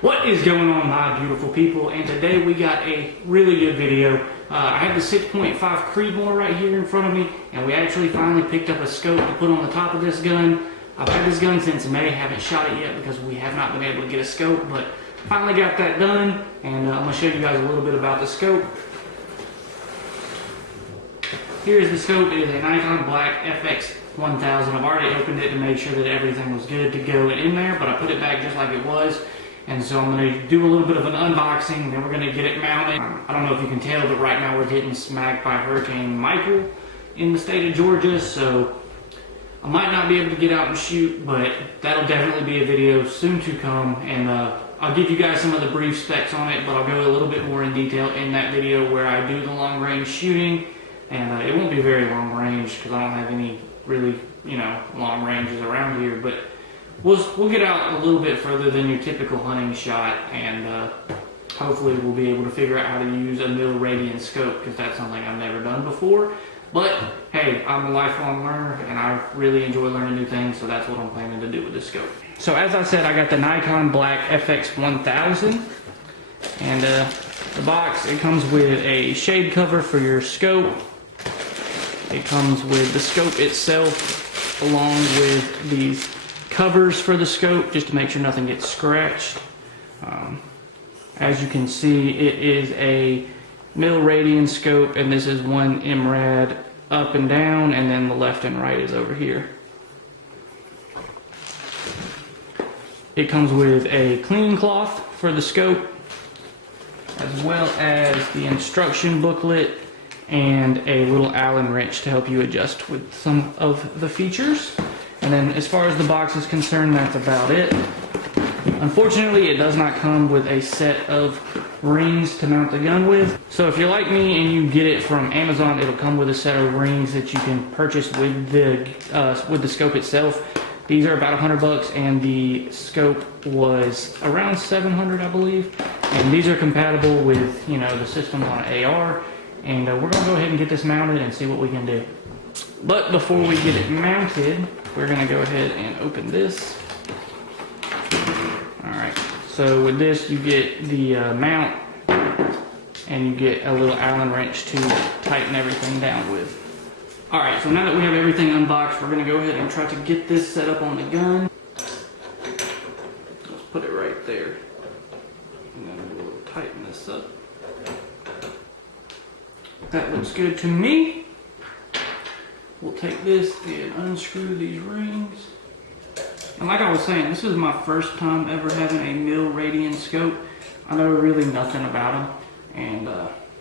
What is going on, my beautiful people? And today we got a really good video. I have the 6.5 Creedmoor right here in front of me, and we actually finally picked up a scope to put on the top of this gun. I've had this gun since May, haven't shot it yet because we have not been able to get a scope, but finally got that done, and I'm going to show you guys a little bit about the scope. Here's the scope. It is a Nikon Black FX 1000. I've already opened it to make sure that everything was good to go in there, but I put it back just like it was. And so I'm going to do a little bit of an unboxing, then we're going to get it mounted. I don't know if you can tell, but right now we're getting smacked by Hurricane Michael in the state of Georgia, so I might not be able to get out and shoot, but that'll definitely be a video soon to come, and I'll give you guys some of the brief specs on it, but I'll go a little bit more in detail in that video where I do the long range shooting, and it won't be very long range because I don't have any really, long ranges around here, but we'll get out a little bit further than your typical hunting shot, and hopefully we'll be able to figure out how to use a mil radian scope, because that's something I've never done before. But hey, I'm a lifelong learner and I really enjoy learning new things, so that's what I'm planning to do with this scope. So as I said, I got the Nikon Black FX 1000, and the box, it comes with a shade cover for your scope. It comes with the scope itself along with these covers for the scope, just to make sure nothing gets scratched. As you can see, it is a mil radian scope, and this is one MRAD up and down, and then the left and right is over here. It comes with a cleaning cloth for the scope, as well as the instruction booklet and a little Allen wrench to help you adjust with some of the features. And then as far as the box is concerned, that's about it. Unfortunately, it does not come with a set of rings to mount the gun with. So if you're like me and you get it from Amazon, it'll come with a set of rings that you can purchase with the scope itself. These are about $100, and the scope was around $700, I believe. And these are compatible with, the system on AR. And we're gonna go ahead and get this mounted and see what we can do. But before we get it mounted, we're gonna go ahead and open this. Alright, so with this you get the mount, and you get a little Allen wrench to tighten everything down with. Alright, so now that we have everything unboxed, we're gonna go ahead and try to get this set up on the gun. Let's put it right there. And then we'll tighten this up. That looks good to me. We'll take this and unscrew these rings. And like I was saying, this is my first time ever having a mil radian scope. I know really nothing about them, and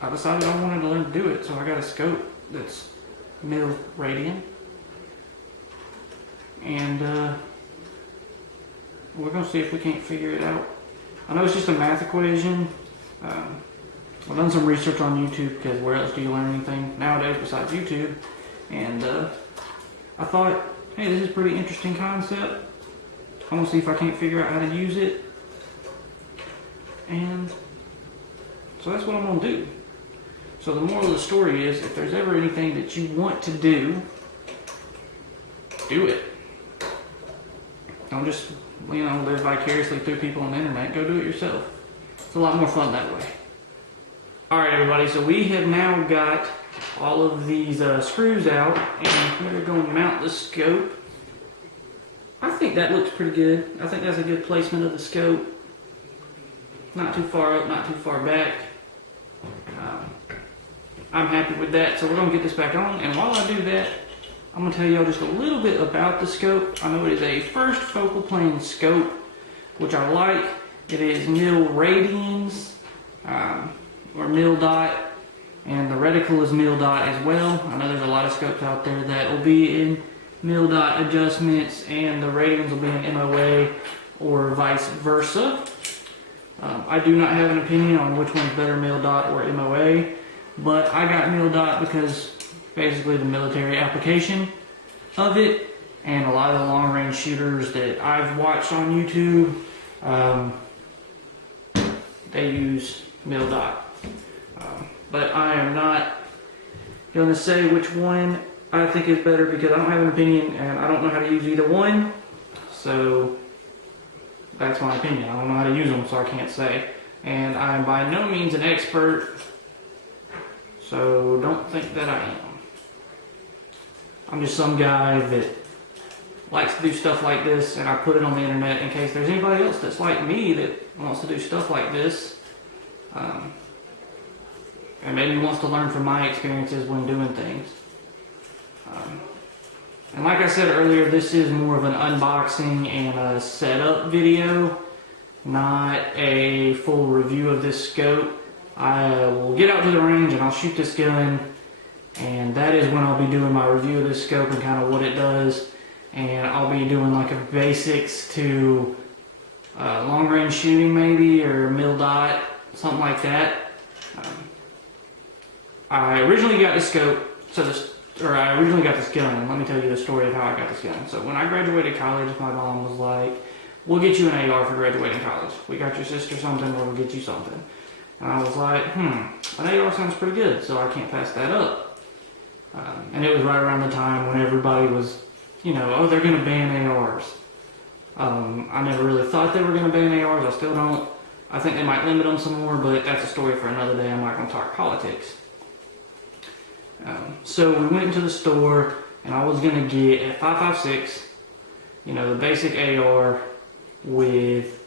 I decided I wanted to learn to do it, so I got a scope that's mil radian. And we're gonna see if we can't figure it out. I know it's just a math equation. I've done some research on YouTube, because where else do you learn anything nowadays besides YouTube? And I thought, hey, this is a pretty interesting concept. I want to see if I can't figure out how to use it. And so that's what I'm going to do. So the moral of the story is, if there's ever anything that you want to do, do it. Don't just, live vicariously through people on the internet. Go do it yourself. It's a lot more fun that way. Alright everybody, so we have now got all of these screws out, and we're going to mount the scope. I think that looks pretty good. I think that's a good placement of the scope. Not too far up, not too far back. I'm happy with that, so we're going to get this back on, and while I do that, I'm going to tell y'all just a little bit about the scope. I know it is a first focal plane scope, which I like. It is mil radians, or mil dot, and the reticle is mil dot as well. I know there's a lot of scopes out there that will be in mil dot adjustments, and the radians will be in MOA, or vice versa. I do not have an opinion on which one's better, mil dot or MOA, but I got mil dot because basically the military application of it, and a lot of the long range shooters that I've watched on YouTube, they use mil dot. But I am not going to say which one I think is better, because I don't have an opinion and I don't know how to use either one. So That's my opinion. I don't know how to use them, so I can't say. And I'm by no means an expert, so don't think that I am. I'm just some guy that likes to do stuff like this, and I put it on the internet in case there's anybody else that's like me that wants to do stuff like this. And maybe wants to learn from my experiences when doing things. And like I said earlier, this is more of an unboxing and a setup video, not a full review of this scope. I will get out to the range and I'll shoot this gun, and that is when I'll be doing my review of this scope and kind of what it does. And I'll be doing like a basics to long range shooting maybe, or mil dot, something like that. I originally got this scope, I originally got this gun, and let me tell you the story of how I got this gun. So when I graduated college, my mom was like, we'll get you an AR for graduating college. We got your sister something, or we'll get you something. And I was like, an AR sounds pretty good, so I can't pass that up. And it was right around the time when everybody was, oh, they're going to ban ARs. I never really thought they were going to ban ARs. I still don't. I think they might limit them some more, but that's a story for another day. I'm not going to talk politics. So we went into the store, and I was going to get a 5.56, the basic AR with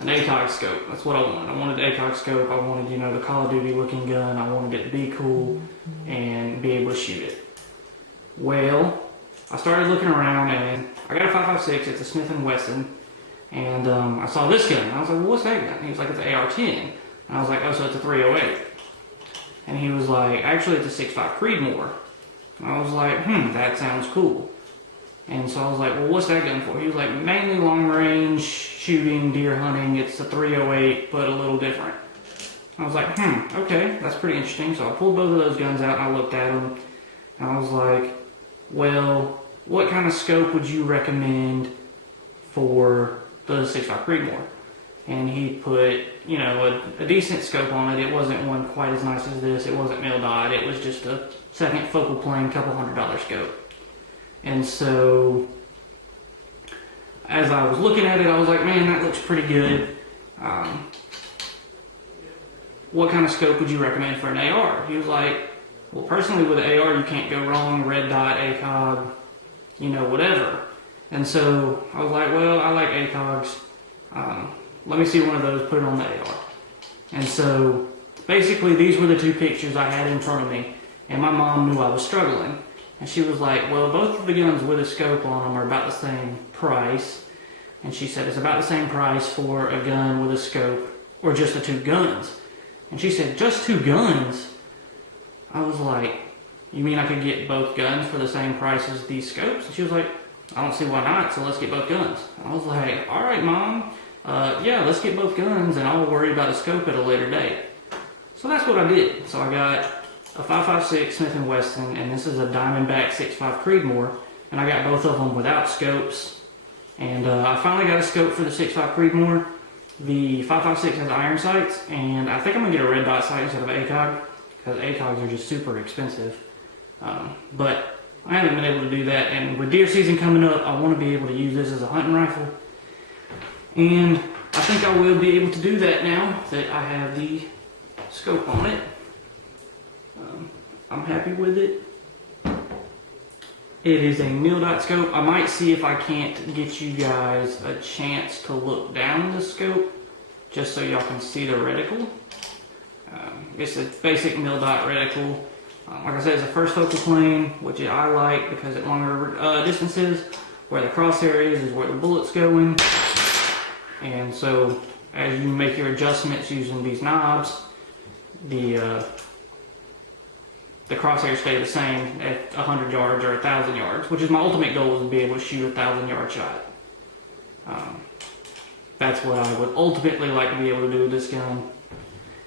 an ACOG scope. That's what I wanted. I wanted the ACOG scope. I wanted, the Call of Duty looking gun. I wanted it to be cool and be able to shoot it. Well, I started looking around, and I got a 5.56. It's a Smith & Wesson. And I saw this gun. And I was like, well, what's that gun? And he was like, it's an AR-10. And I was like, oh, so it's a 308. And he was like, actually, it's a 6.5 Creedmoor. And I was like, that sounds cool. And so I was like, well, what's that gun for? He was like, mainly long range shooting, deer hunting. It's a 308, but a little different. I was like, okay, that's pretty interesting. So I pulled both of those guns out and I looked at them. And I was like, well, what kind of scope would you recommend for the 6.5 Creedmoor? And he put, a decent scope on it. It wasn't one quite as nice as this. It wasn't mil dot. It was just a second focal plane, couple $100 scope. And so, as I was looking at it, I was like, man, that looks pretty good. What kind of scope would you recommend for an AR? He was like, well, personally with an AR, you can't go wrong. Red dot, ACOG, whatever. And so I was like, well, I like ACOGs. Let me see one of those, put it on the AR. And so basically these were the two pictures I had in front of me, and my mom knew I was struggling. And she was like, well, both of the guns with a scope on them are about the same price. And she said it's about the same price for a gun with a scope, or just the two guns. And she said, just two guns? I was like, you mean I could get both guns for the same price as these scopes? And she was like, I don't see why not, so let's get both guns. And I was like, all right, Mom. Yeah, let's get both guns, and I'll worry about a scope at a later date. So that's what I did. So I got a 5.56 Smith & Wesson, and this is a Diamondback 6.5 Creedmoor, and I got both of them without scopes. And I finally got a scope for the 6.5 Creedmoor. The 5.56 has iron sights, and I think I'm gonna get a red dot sight instead of ACOG, because ACOGs are just super expensive. But I haven't been able to do that, and with deer season coming up, I want to be able to use this as a hunting rifle. And I think I will be able to do that now that I have the scope on it. I'm happy with it. It is a mil dot scope. I might see if I can't get you guys a chance to look down the scope, just so y'all can see the reticle. It's a basic mil dot reticle. Like I said, it's a first focal plane, which I like because at longer distances, where the crosshair is where the bullet's going. And so, as you make your adjustments using these knobs, the crosshairs stay the same at 100 yards or 1,000 yards, which is my ultimate goal, is to be able to shoot a 1,000-yard shot. That's what I would ultimately like to be able to do with this gun,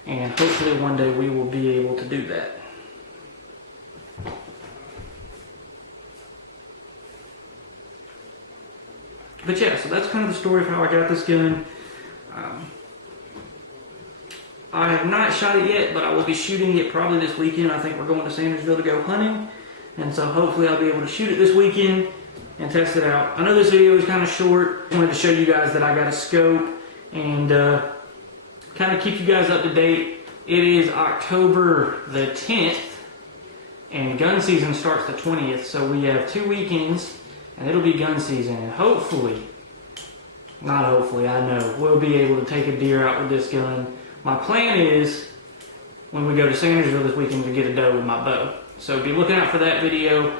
and hopefully one day we will be able to do that. But yeah, so that's kind of the story of how I got this gun. I have not shot it yet, but I will be shooting it probably this weekend. I think we're going to Sandersville to go hunting, and so hopefully I'll be able to shoot it this weekend and test it out. I know this video is kind of short. I wanted to show you guys that I got a scope and kind of keep you guys up to date. It is October the 10th, and gun season starts the 20th, so we have 2 weekends, and it'll be gun season, and hopefully, not hopefully, I know, we'll be able to take a deer out with this gun. My plan is, when we go to Sandersville this weekend, to get a doe with my bow. So be looking out for that video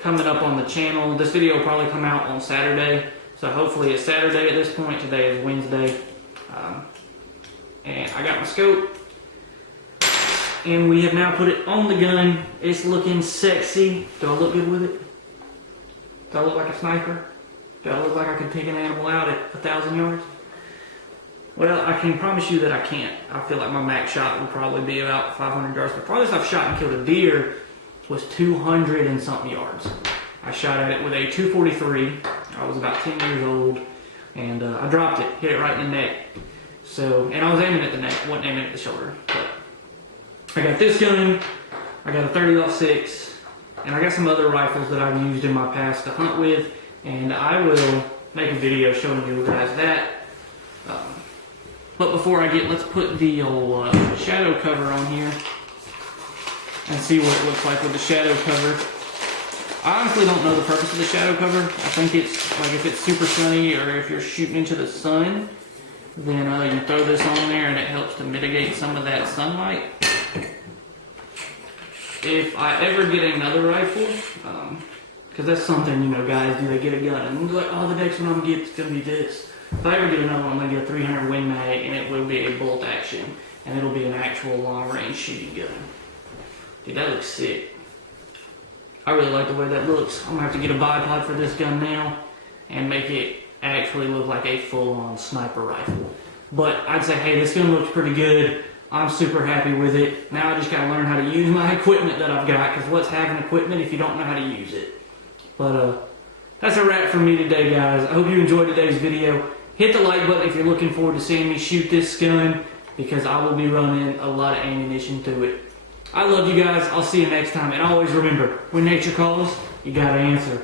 coming up on the channel. This video will probably come out on Saturday, so hopefully it's Saturday at this point. Today is Wednesday. And I got my scope, and we have now put it on the gun. It's looking sexy. Do I look good with it? Do I look like a sniper? Do I look like I could take an animal out at 1,000 yards? Well, I can promise you that I can't. I feel like my max shot will probably be about 500 yards. The farthest I've shot and killed a deer was 200 and something yards. I shot at it with a 243. I was about 10 years old, and I dropped it, hit it right in the neck. So, and I was aiming at the neck, wasn't aiming at the shoulder. But I got this gun, I got a 30-06, and I got some other rifles that I've used in my past to hunt with, and I will make a video showing you guys that. But before let's put the old shadow cover on here and see what it looks like with the shadow cover. I honestly don't know the purpose of the shadow cover. I think it's like if it's super sunny or if you're shooting into the sun, then you throw this on there and it helps to mitigate some of that sunlight. If I ever get another rifle, because that's something, you know, guys do, they get a gun and they're like, oh, the next one I'm gonna get is gonna be this. If I ever get another one, I'm gonna get a 300 Win Mag, and it will be a bolt action, and it'll be an actual long range shooting gun. Dude, that looks sick. I really like the way that looks. I'm gonna have to get a bipod for this gun now and make it actually look like a full-on sniper rifle. But I'd say, hey, this gun looks pretty good. I'm super happy with it. Now I just gotta learn how to use my equipment that I've got, because what's having equipment if you don't know how to use it? But that's a wrap for me today, guys. I hope you enjoyed today's video. Hit the like button if you're looking forward to seeing me shoot this gun, because I will be running a lot of ammunition through it. I love you guys. I'll see you next time. And always remember, when nature calls, you gotta answer.